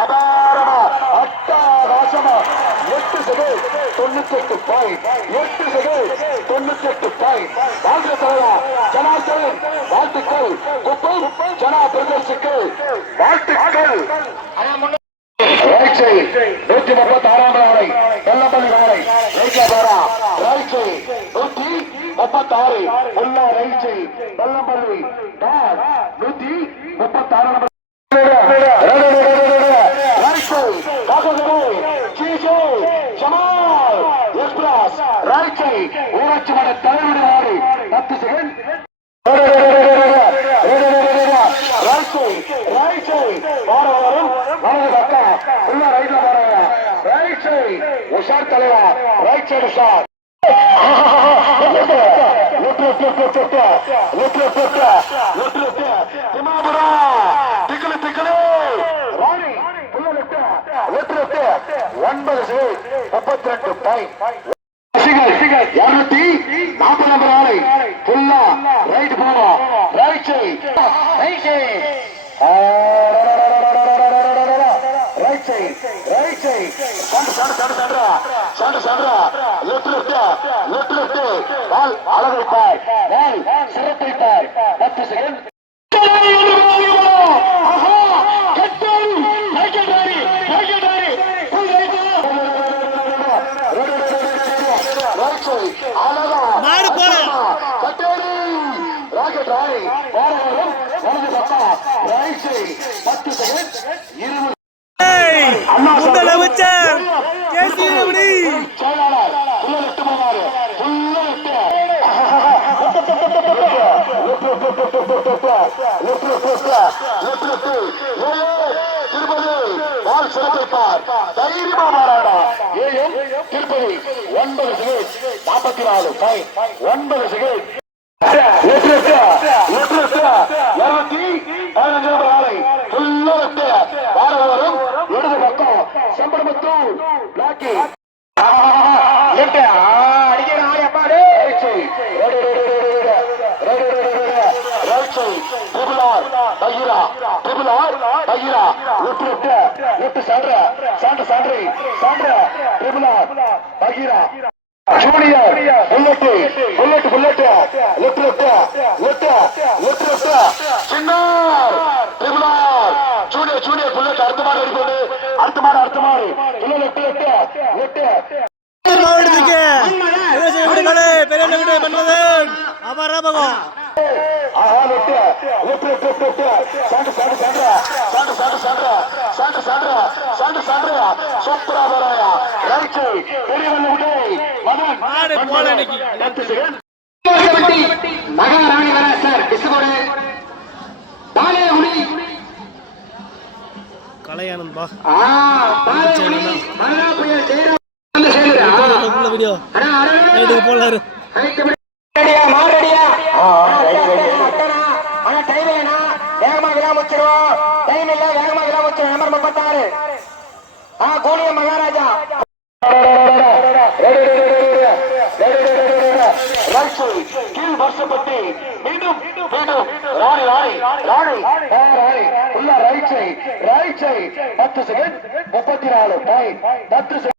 அபாரமா அட்டாகாசமா 8 second 98 point 8 second 98 point. வாழ்க்கை தலைவா ஜனார்தன் வாழ்த்துக்கள். குப்பம் ஜனா பிரதர்ஷிக்கு வாழ்த்துக்கள். 136 ஆலை வெள்ளம்பள்ளி வாழை ஜெயிக்காதாரா. 136 உள்ளா ரயிற்சை வெள்ளம்பள்ளி 136 ஊராட்சி மன்ற தலைவர் 10 செகண்ட். உஷார் தலைவா ரைட் சைடு உஷார். திக்கலு திக்கலு ராணி 32 பாயிண்ட். 240 நம்பர் ஆலை புல்லா ரைட் போவோம். ரைட் சைடு ரைட் சைடு அழகைப்பார் சிறப்பைப்பார் 10 செகண்ட். ராக்கெட் ராணி 10 செகண்ட் 20 தைரியமா மாறாடா. A M Tirupathi 9 second 44 point 9 second. 215 ஆலை ஃபுல்லா வெட்டு வாரவரும் இடது பக்கம் செம்பரமத்தூர் பிளாக்கி அடிக்கிற ஆளி அம்மாடு ஜூனியர் புல்லட் சின்னார் ஜூனியர் புல்லட் அடுத்த மாடு அடிப்பது. அடுத்த மாடு மாவட்டத்துக்கு பெரிய பண்ணுவது அபராபகம். மகாராணி சார் கலையானந்தா வீடியோ போலாரு. மகாராஜா கீழ் வருஷப்பட்டு மீண்டும் ராணி உள்ள right side 10 second 34 point 10 second.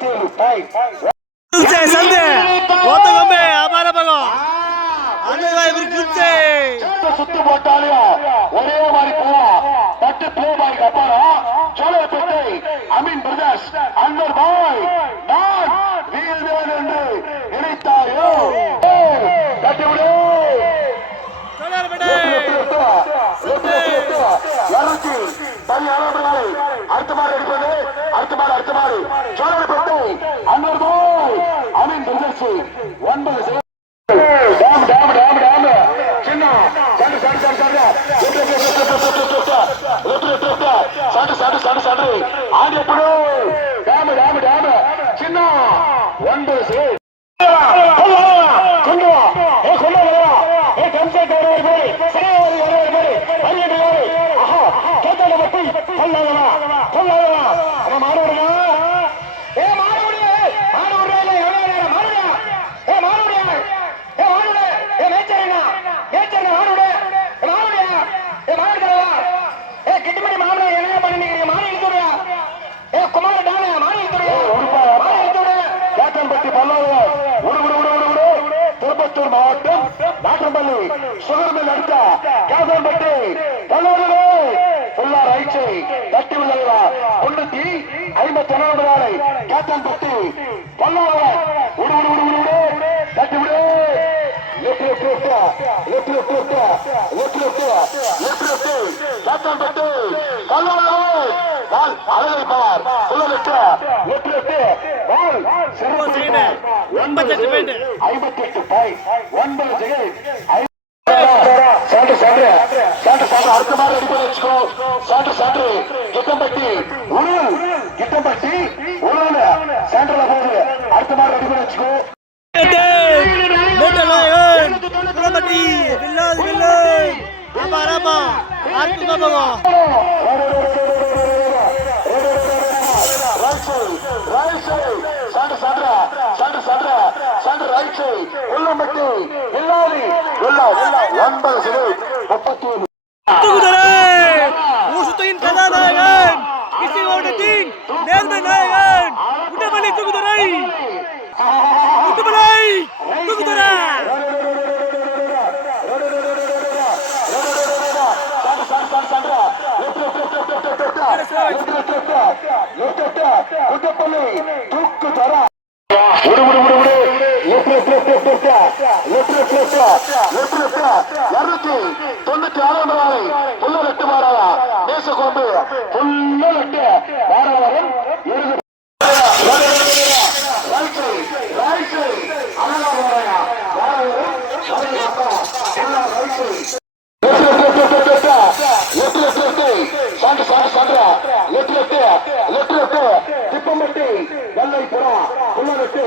37 point. சந்து ஓத்த கம்பே அபார பகம் அந்த இவரு குச்சே சுத்து போட்டாலும் ஒரே மாதிரி போவோம். பட்டு ப்ளே பாய்க்கு அப்புறம் சோழப்பேட்டை அமீன் பிரதர்ஸ் அன்வர் பாய் நான் வீழ்வேன் என்று நினைத்தாயோ கட்டிவிடு. அடுத்த மாதிரி அடிப்பது அடுத்த மாதிரி சோழப்பேட்டை அன்வர் பாய் அமீன் பிரதர்ஸ் 9 டாம் டாம் டாம் டாம் சின்ன சண்டு சண்டு சண்டு சண்டு சண்டு ஆடி எப்படி டாம் டாம் டாம் சின்ன 9 சேர் கொண்டு வா ஏ கொண்டு வா ஏ கம்சைட் ஒரு பேர் சராவதி ஒரு பேர் பரியடி ஒரு ஆஹா கேட்டல பத்தி கொல்லாதவா அவன் மாறுவடா ஏ மாறுவடா மாறுவடா எவனே மாறுவடா ஏ மாறுவடா ஏ மாறுவடா ஏ மேச்சரனா மாறுவடா ஏ மாறுவடா ஏ மாறுடா ஏ கிட்டமடி மாமனா என்ன பண்ணிக்கிறீங்க மாறு இழுத்துடா ஏ குமார டானா மாறு இழுத்துடா மாறு இழுத்துடா கேட்டம்பட்டி பல்லாவ திருப்பத்தூர் மாவட்டம் நாட்டம்பள்ளி சுகர்மில் அடுத்த கேசம்பட்டி பல்லாவரே ஃபுல்லா ரைட் சைடு தட்டி உள்ளவா 351 நாளை கேட்டம்பட்டி பல்லாவ தட்டி விடு அடுத்த மாதிரி அடிப்படை வச்சுக்கோ. கிட்டம்பட்டி உருள் சென்டர்ல போகுது. அடுத்த மாதிரி அடிப்படை வச்சுக்கோ. திப்பம்பட்டி வெள்ளைப்புறா புல்லரட்டு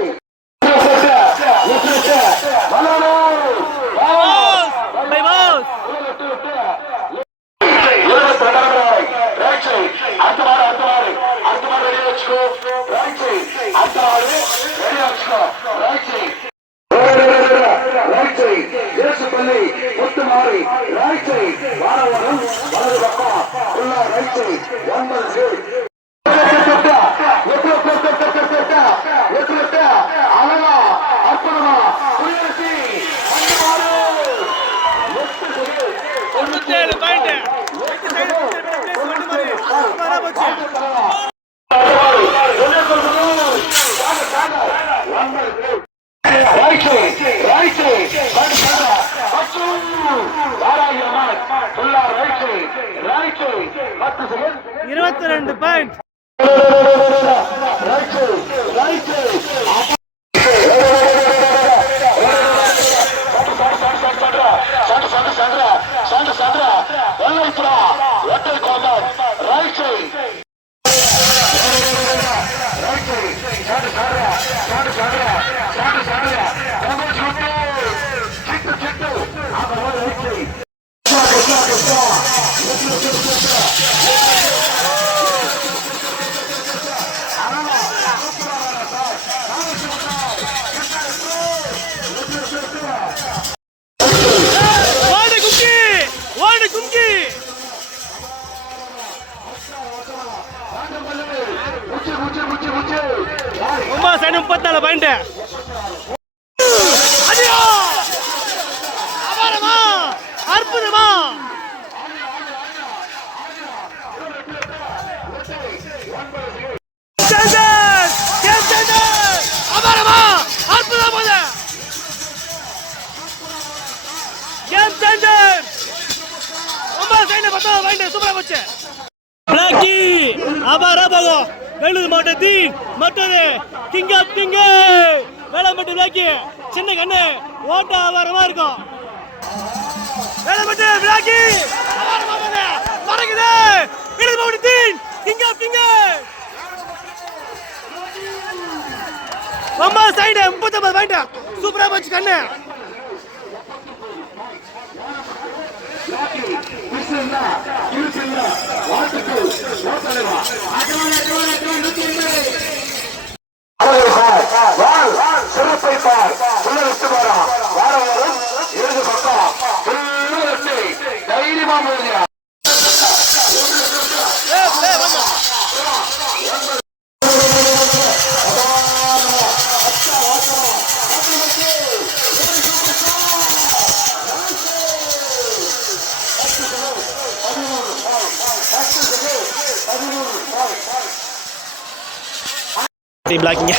சைடு 34 பாயிண்ட். அடியோ அபாரமா அற்புதமா அபாரமா அற்புதம் போது கேம் சேஞ்சர். 9 side 10 point. சூப்பரா போச்சு. பிளாக்கி அபாரமாக வேலூர் மாவட்டத்தின் மற்றொரு கிங் ஆஃப் கிங் வேலம்பட்டு பிளாக்கி. சின்ன கண்ணு ஓட்ட அபாரமா இருக்கும். வேலம்பட்டு பிளாக்கி மறக்குது. வேலூர் மாவட்டத்தின் king of king 9 side 39 point. சூப்பரா போச்சு கண்ணு. சிறப்பை பார் வெற்றி பெறா வார வாரம் இடது பக்கம் தைரியமா போகிறார். பிளாக்கிங்க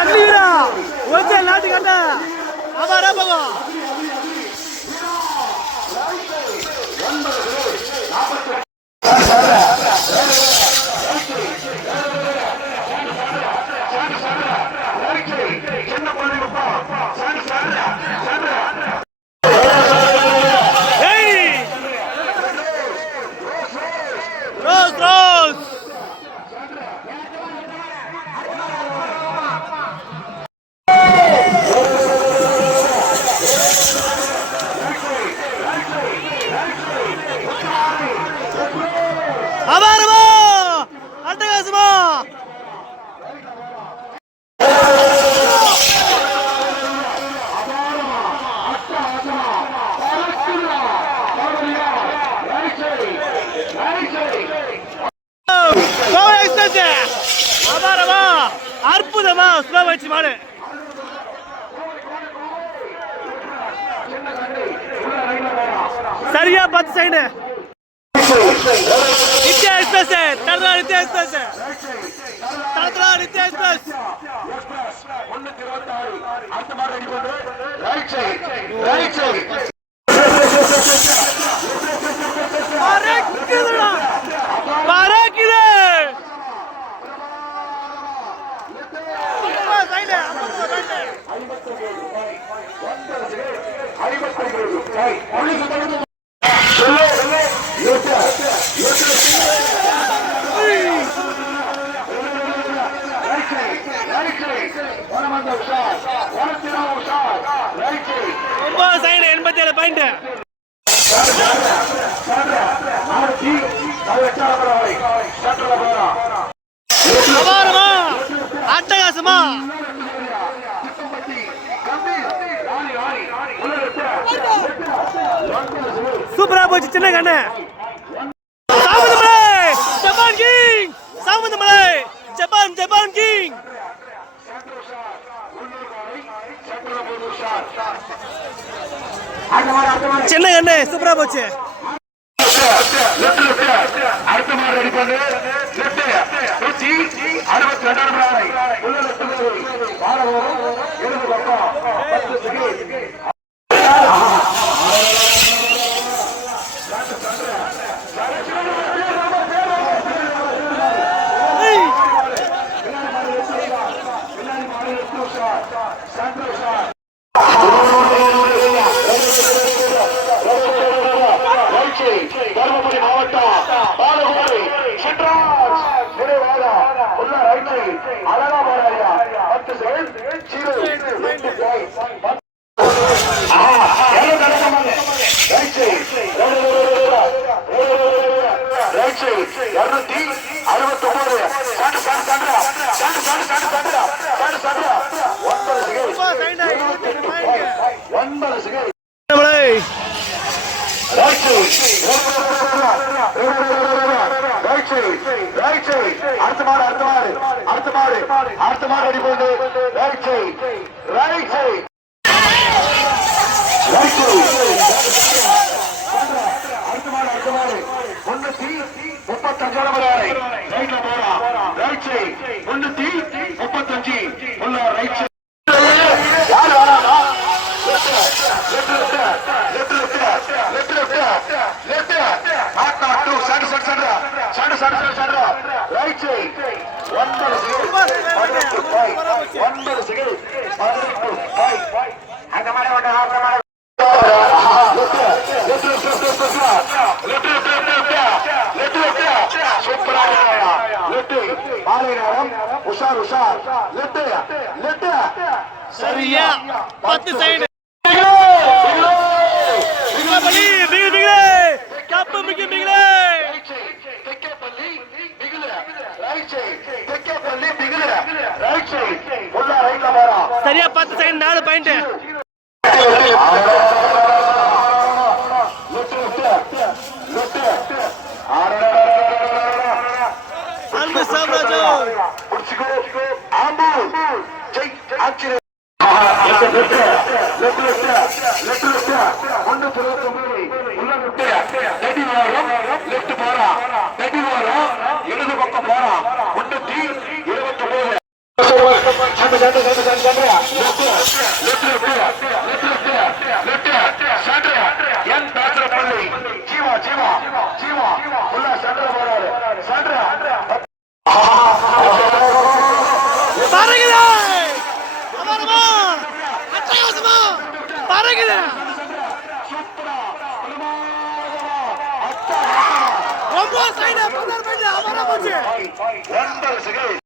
அட்லீரா ஓகே நாட்டு கண்ட அபாரா போகும். அபாரமா அட்டகாசமா அபாரமா அற்புதமா ஸ்லோ வச்சு மாடு. சரியா 10 சைடு. நித்யா எக்ஸ்பிரஸ் தடா நித்யா எக்ஸ்பிரஸ் தடா நித்யா எக்ஸ்பிரஸ் பறக்குதுடா பறக்குது. Side side 87 point. அபாரமா அட்டகாசமா சூப்பரா போச்சு சின்ன கண்ணு. சாமந்தமலை ஜப்பான் கிங் சாமந்தமலை ஜப்பான் கிங். சின்ன கண்ணு சூப்பரா போச்சு. அடுத்த மாதிரி ரெடி பண்ணு. 62 தருமபுரி மாவட்டம் பாலகுடி சென்றார் நிறைவாக உள்ள ரைட் அடிபட்டு right side right side right அடுத்த மாடு 335 வரை ரைட்ல போறா ரைட் சைட் 335 உள்ள ரைட் சைட் யார் வரானா ரைட் சைட் 9 செகண்ட் அந்த மாதிரி உஷார் உஷார் சரியா 10 சைடு பள்ளி பிகில் பிகிலே கப்பு மிக்கி பிகிலே தெக்கேப்பள்ளி பிகில ரைட் சைடு தெக்கேப்பள்ளி பிகில ரைட் சைடு உள்ள ரைட்ல போறா சரியா 10 சைடு 4 பாயிண்ட் அன்பு சாம்ராஜ் இடது பக்கம் போறா 329 ஜீவா ஜீவா ஜீவா உள்ள சென்டர் போறாரு சென்டர் பறகுதே அமரமா அட்டகாசமா பறகுதே ரொம்ப சைடு 16 பாயிண்ட் அமரமா போச்சு 9 செகண்ட்